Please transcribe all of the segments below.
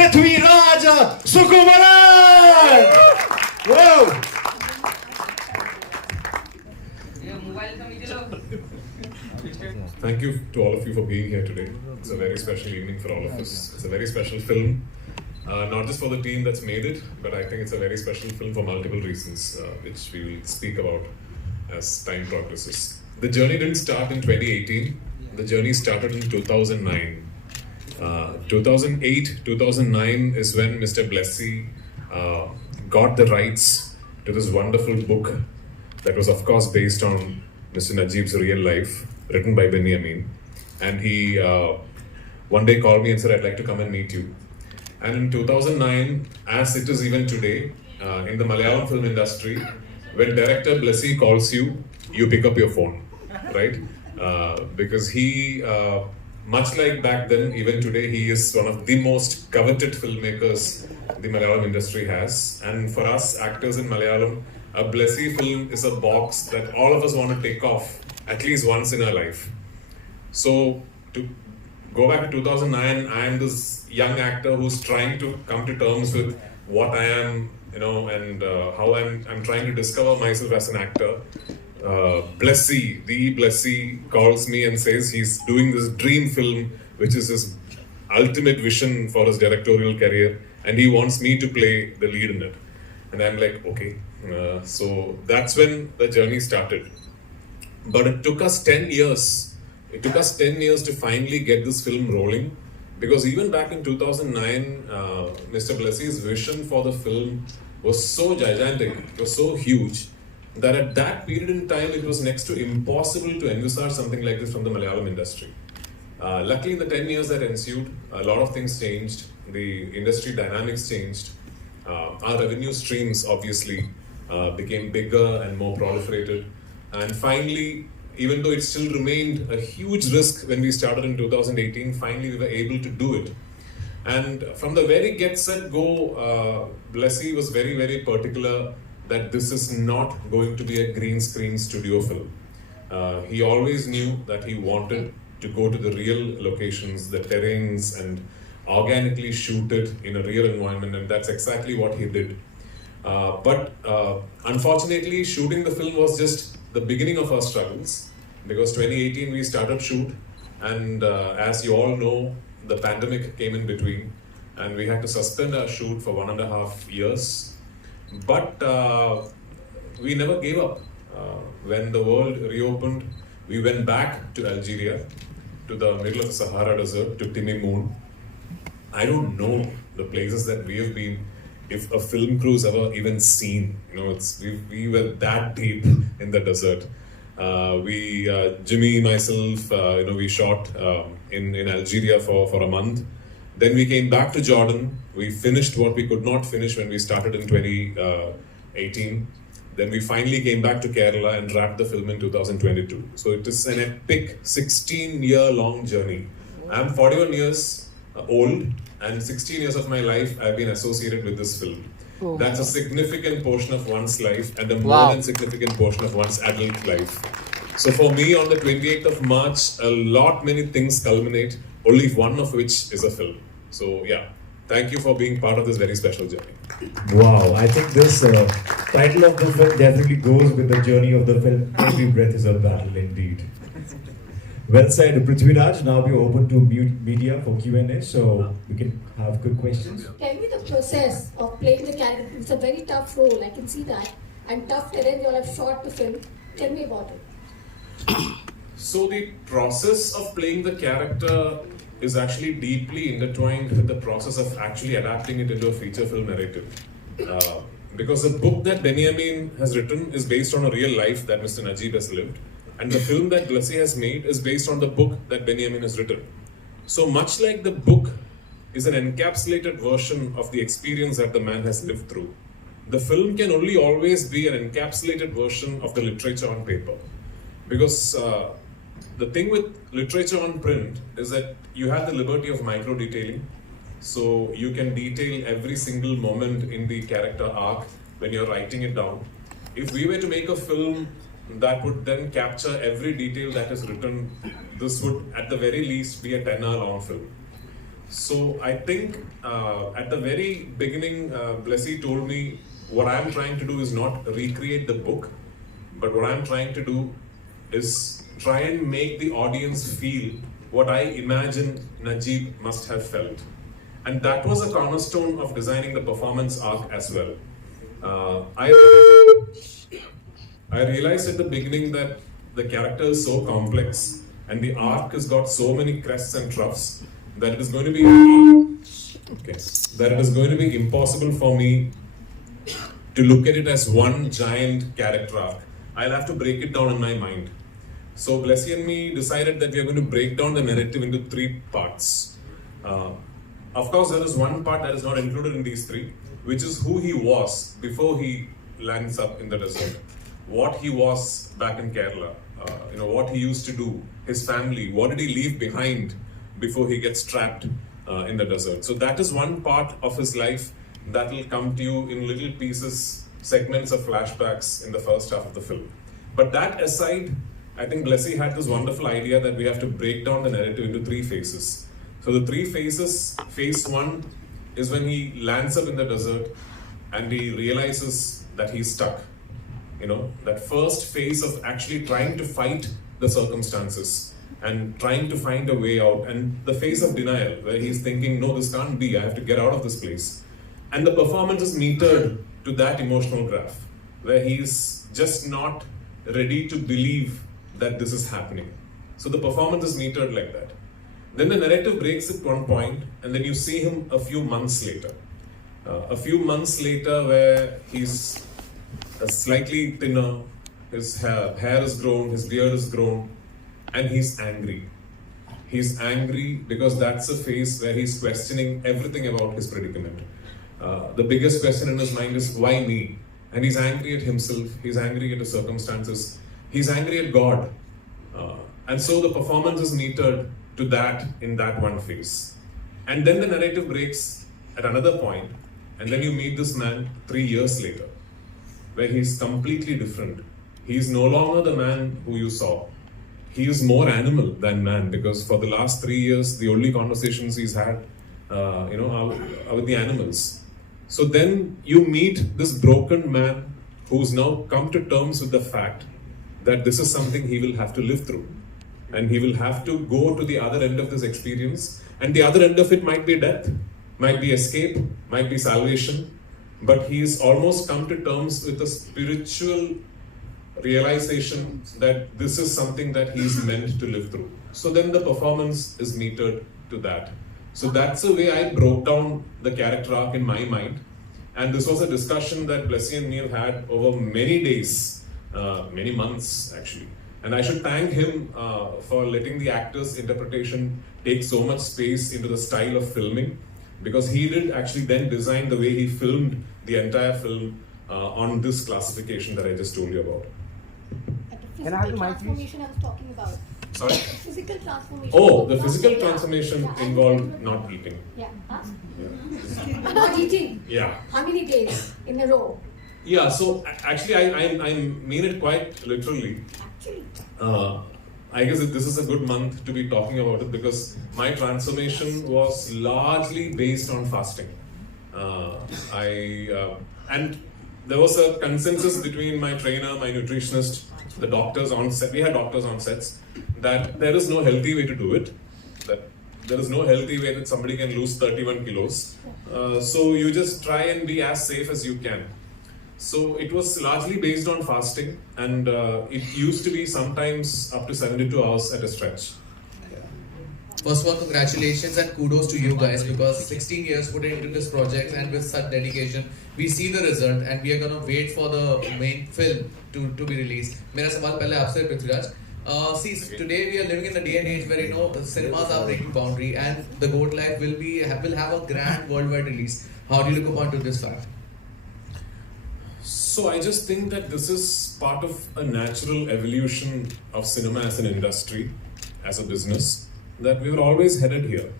Prithviraj Sukumaran. Whoa. Thank you to all of you for being here today. It's a very special evening for all of us. It's a very special film, not just for the team that's made it, but I think it's a very special film for multiple reasons, which we will speak about as time progresses. The journey didn't start in 2018. The journey started in 2009. 2008, 2009 is when Mr. Blessy got the rights to this wonderful book that was, of course, based on Mr. Najib's real life, written by Benny Amin. And he one day called me and said, I'd like to come and meet you. And in 2009, as it is even today, in the Malayalam film industry, when director Blessy calls you, you pick up your phone, right? Because he, much like back then, even today, he is one of the most coveted filmmakers the Malayalam industry has. And for us actors in Malayalam, a Blessy film is a box that all of us want to take off at least once in our life. So to go back to 2009, I am this young actor who's trying to come to terms with what I am, and how I'm trying to discover myself as an actor. Blessy, the Blessy calls me and says he's doing this dream film, which is his ultimate vision for his directorial career, and he wants me to play the lead in it. And I'm like, okay. So that's when the journey started. But it took us 10 years. It took us 10 years to finally get this film rolling. Because even back in 2009, Mr. Blessy's vision for the film was so gigantic, it was so huge, that at that period in time, it was next to impossible to envisage something like this from the Malayalam industry. Luckily, in the 10 years that ensued, a lot of things changed. The industry dynamics changed. Our revenue streams, obviously, became bigger and more proliferated. And finally, even though it still remained a huge risk when we started in 2018, finally we were able to do it. And from the very get-set-go, Blessy was very, very particular that this is not going to be a green screen studio film. He always knew that he wanted to go to the real locations, the terrains, and organically shoot it in a real environment, and that's exactly what he did. But unfortunately, shooting the film was just the beginning of our struggles, because 2018 we started shoot, and as you all know, the pandemic came in between, and we had to suspend our shoot for 1.5 years. But we never gave up. When the world reopened, we went back to Algeria, to the middle of the Sahara Desert, to Timimoun. I don't know the places that we have been, if a film crew's ever even seen. We were that deep in the desert. Jimmy, myself, we shot in Algeria for a month. Then we came back to Jordan. We finished what we could not finish when we started in 2018. Then we finally came back to Kerala and wrapped the film in 2022. So it is an epic 16-year-long journey. I'm 41 years old, and 16 years of my life I've been associated with this film. Oh. That's a significant portion of one's life, and a more than significant portion of one's adult life. So for me, on the 28th of March, many things culminate, only one of which is a film. So yeah, thank you for being part of this very special journey. Wow, I think this title of the film definitely goes with the journey of the film. Every breath is a battle indeed. Well said, Prithviraj. Now we're open to media for Q&A, so we can have good questions. Tell me the process of playing the character. It's a very tough role, I can see that. And tough terrain, you all have shot the film. Tell me about it. So the process of playing the character is actually deeply intertwined with the process of actually adapting it into a feature film narrative. Because the book that Benny Amin has written is based on a real life that Mr. Najib has lived. And the film that Blessy has made is based on the book that Benny Amin has written. So much like the book is an encapsulated version of the experience that the man has lived through, the film can only always be an encapsulated version of the literature on paper. Because the thing with literature on print is that you have the liberty of micro detailing. So you can detail every single moment in the character arc when you're writing it down. If we were to make a film that would then capture every detail that is written, this would at the very least be a 10-hour long film. So I think at the very beginning, Blessy told me what I'm trying to do is not recreate the book, but what I'm trying to do is try and make the audience feel what I imagine Najib must have felt. And that was a cornerstone of designing the performance arc as well. I realized at the beginning that the character is so complex and the arc has got so many crests and troughs that it is going to be impossible for me to look at it as one giant character arc. I'll have to break it down in my mind. So Blessy and me decided that we are going to break down the narrative into 3 parts. Of course, there is one part that is not included in these 3, which is who he was before he lands up in the desert. What he was back in Kerala, what he used to do, his family, what did he leave behind before he gets trapped in the desert. So that is one part of his life that will come to you in little pieces, segments of flashbacks in the first half of the film. But that aside, I think Blessy had this wonderful idea that we have to break down the narrative into 3 phases. So the 3 phases, phase 1 is when he lands up in the desert and he realizes that he's stuck. That first phase of actually trying to fight the circumstances and trying to find a way out, and the phase of denial where he's thinking, no, this can't be, I have to get out of this place. And the performance is metered to that emotional graph where he's just not ready to believe that this is happening. So the performance is metered like that. Then the narrative breaks at one point, and then you see him a few months later. Where he's slightly thinner, his hair is grown, his beard is grown, and he's angry. He's angry because that's a phase where he's questioning everything about his predicament. The biggest question in his mind is, why me? And he's angry at himself, he's angry at the circumstances, he's angry at God. And so the performance is metered to that in that one phase. And then the narrative breaks at another point, and then you meet this man 3 years later, where he's completely different. He's no longer the man who you saw. He is more animal than man, because for the last 3 years, the only conversations he's had, are with the animals. So then you meet this broken man who's now come to terms with the fact that this is something he will have to live through. And he will have to go to the other end of this experience. And the other end of it might be death, might be escape, might be salvation. But he's almost come to terms with a spiritual realization that this is something that he's meant to live through. So then the performance is metered to that. So that's the way I broke down the character arc in my mind. And this was a discussion that Blessy and me have had over many days, many months actually. And I should thank him for letting the actor's interpretation take so much space into the style of filming, because he did actually then design the way he filmed the entire film on this classification that I just told you about. Can I have the mic, transformation I was talking about. Sorry? The physical transformation. Oh, the physical transformation involved not eating. Yeah. Huh? Yeah. Not eating? Yeah. How many days in a row? Yeah, so actually I mean it quite literally. Actually. I guess this is a good month to be talking about it, because my transformation was largely based on fasting. And there was a consensus between my trainer, my nutritionist, the doctors on set. We had doctors on sets that there is no healthy way to do it. That there is no healthy way that somebody can lose 31 kilos. So you just try and be as safe as you can. So it was largely based on fasting, and it used to be sometimes up to 72 hours at a stretch. First of all, congratulations and kudos to you guys, because 16 years put into this project, and with such dedication, we see the result, and we are going to wait for the main film to be released. मेरा सवाल पहले आपसे Prithviraj. See, today we are living in the day and age where cinemas are breaking boundary, and The Goat Life will have a grand worldwide release. How do you look upon to this fact? So I just think that this is part of a natural evolution of cinema as an industry, as a business, that we were always headed here.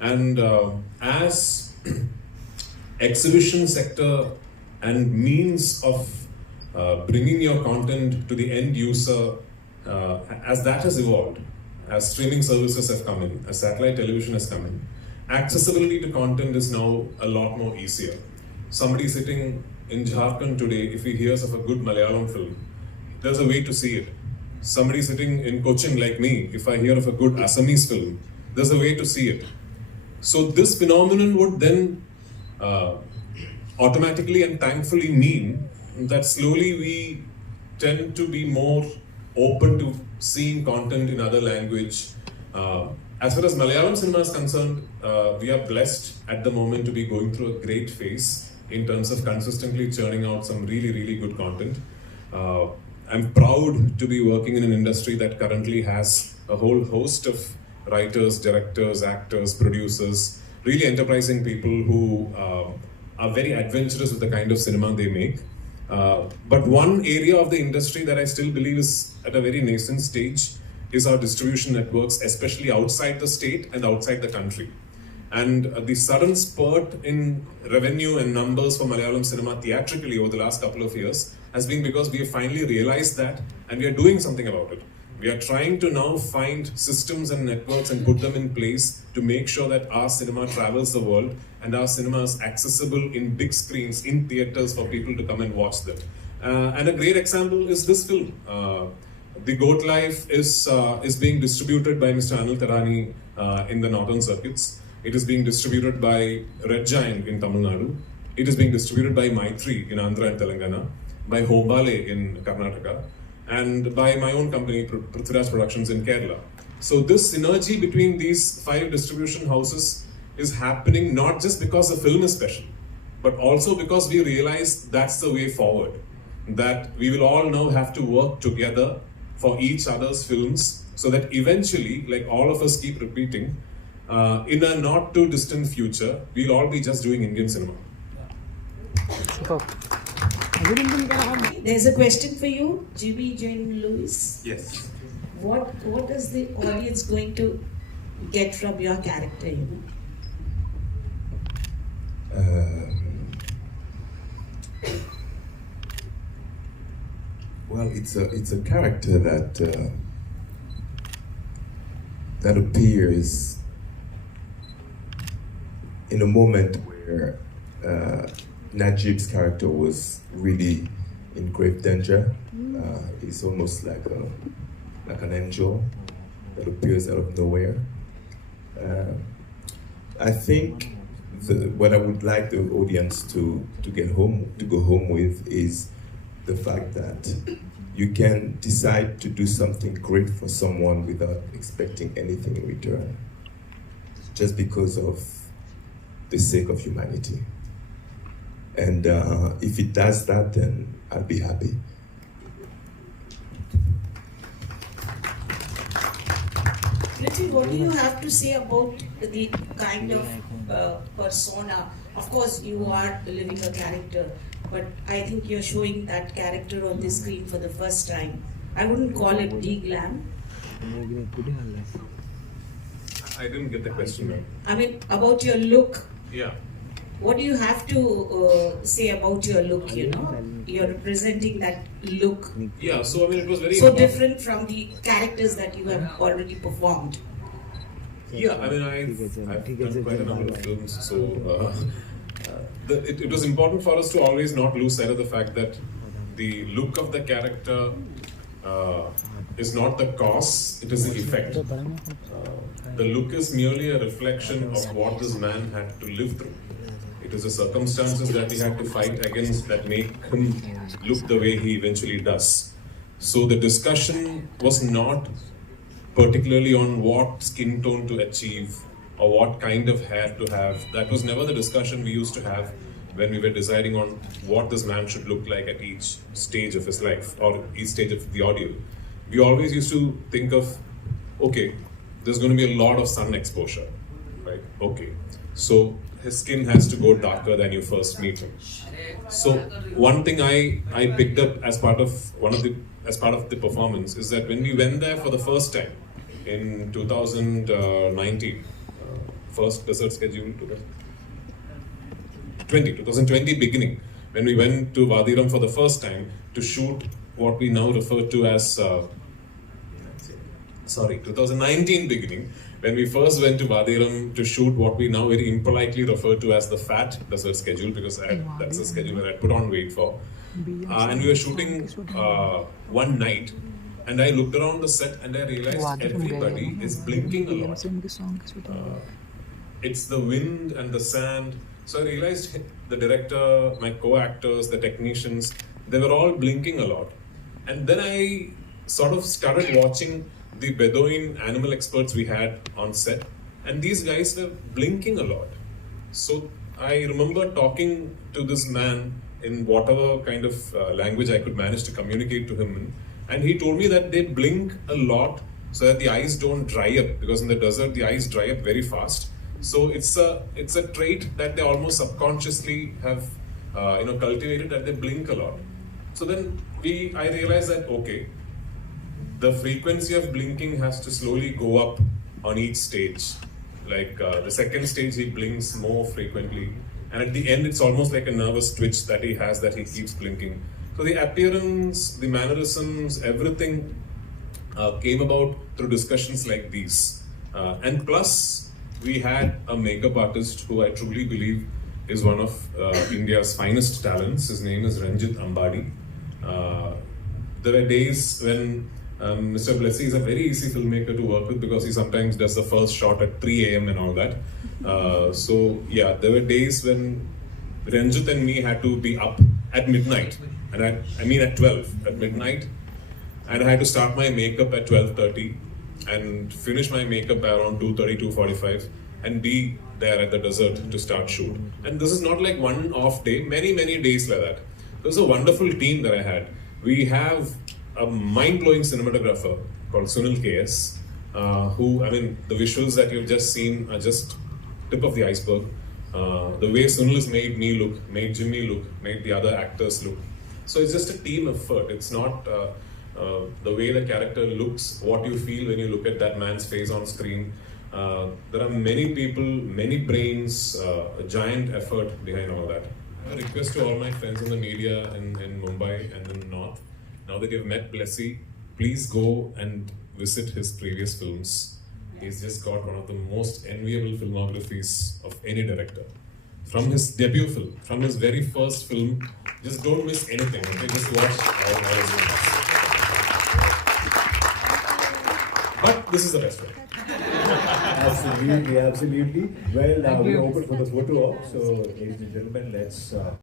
And as exhibition sector and means of bringing your content to the end user, as that has evolved, as streaming services have come in, as satellite television has come in, accessibility to content is now a lot more easier. Somebody sitting in Jharkhand today, if he hears of a good Malayalam film, there's a way to see it. Somebody sitting in Cochin like me, if I hear of a good Assamese film, there's a way to see it. So this phenomenon would then automatically and thankfully mean that slowly we tend to be more open to seeing content in other language. As far as Malayalam cinema is concerned, we are blessed at the moment to be going through a great phase in terms of consistently churning out some really, really good content. I'm proud to be working in an industry that currently has a whole host of writers, directors, actors, producers, really enterprising people who are very adventurous with the kind of cinema they make. But one area of the industry that I still believe is at a very nascent stage is our distribution networks, especially outside the state and outside the country. And the sudden spurt in revenue and numbers for Malayalam cinema theatrically over the last couple of years has been because we have finally realized that and we are doing something about it. We are trying to now find systems and networks and put them in place to make sure that our cinema travels the world and our cinema is accessible in big screens, in theaters for people to come and watch them. And a great example is this film. The Goat Life is being distributed by Mr. Anil Tarani in the northern circuits. It is being distributed by Red Giant in Tamil Nadu. It is being distributed by Maitri in Andhra and Telangana, by Hobale in Karnataka, and by my own company, Prithviraj Productions in Kerala. So this synergy between these 5 distribution houses is happening not just because the film is special, but also because we realize that's the way forward. That we will all now have to work together for each other's films so that eventually, like all of us keep repeating, in a not too distant future, we'll all be just doing Indian cinema. There's a question for you, Jimmy Jane Lewis. Yes. What is the audience going to get from your character? You know? Well, it's a character that appears in a moment where Najib's character was really in grave danger. He's almost like an angel that appears out of nowhere. I think what I would like the audience to go home with is the fact that you can decide to do something great for someone without expecting anything in return, just because of the sake of humanity. And if it does that, then I'll be happy. Prithvi, what do you have to say about the kind of persona? Of course, you are living a character, but I think you're showing that character on the screen for the first time. I wouldn't call it de-glam. I didn't get the question, ma'am. I mean, about your look. Yeah. What do you have to say about your look, you know? You're representing that look. Yeah, so I mean, it was very So important. different from the characters that you have already performed. Yeah, I mean, I've done quite a number of films, so it was important for us to always not lose sight of the fact that the look of the character is not the cause, it is the effect. The look is merely a reflection of what this man had to live through. It is the circumstances that he had to fight against that make him look the way he eventually does. So the discussion was not particularly on what skin tone to achieve or what kind of hair to have. That was never the discussion we used to have when we were deciding on what this man should look like at each stage of his life or each stage of the ordeal. We always used to think of, okay, there's going to be a lot of sun exposure, right? Okay, so his skin has to go darker than you first meet him. So one thing I picked up as part of the performance is that when we went there for the first time in 2019, first desert schedule 2020 beginning, when we went to Vadiram for the first time to shoot what we now refer to as 2019 beginning, when we first went to Vadiram to shoot what we now very impolitely refer to as the fat desert schedule, because that's the schedule that I put on weight for. And we were shooting one night, and I looked around the set and I realized everybody is blinking a lot. It's the wind and the sand. So I realized the director, my co-actors, the technicians, they were all blinking a lot. And then I sort of started watching the Bedouin animal experts we had on set, and these guys were blinking a lot. So I remember talking to this man in whatever kind of language I could manage to communicate to him in, and he told me that they blink a lot so that the eyes don't dry up, because in the desert the eyes dry up very fast. So it's a trait that they almost subconsciously have cultivated, that they blink a lot. So then I realized that okay, the frequency of blinking has to slowly go up on each stage. Like the second stage, he blinks more frequently, and at the end, it's almost like a nervous twitch that he has, that he keeps blinking. So the appearance, the mannerisms, everything came about through discussions like these. And plus, we had a makeup artist who I truly believe is one of India's finest talents. His name is Ranjit Ambadi. There were days when Mr. Blessy is a very easy filmmaker to work with, because he sometimes does the first shot at 3 a.m. and all that. So yeah, there were days when Ranjit and me had to be up at midnight, and I mean at 12 at midnight, and I had to start my makeup at 12:30 and finish my makeup around 2:30, 2:45, and be there at the desert to start shoot. And this is not like one off day, many days like that. It was a wonderful team that I had. We have a mind-blowing cinematographer called Sunil KS, who, I mean, the visuals that you've just seen are just tip of the iceberg. The way Sunil has made me look, made Jimmy look, made the other actors look. So it's just a team effort. It's not the way the character looks, what you feel when you look at that man's face on screen. There are many people, many brains, a giant effort behind all that. A request to all my friends in the media in Mumbai and in North. Now that you've met Blessy, please go and visit his previous films. He's just got one of the most enviable filmographies of any director. From his debut film, from his very first film, just don't miss anything. Okay, just watch all his films. But this is the best one. Absolutely. Well, we're open for the photo op. So, ladies and gentlemen, let's.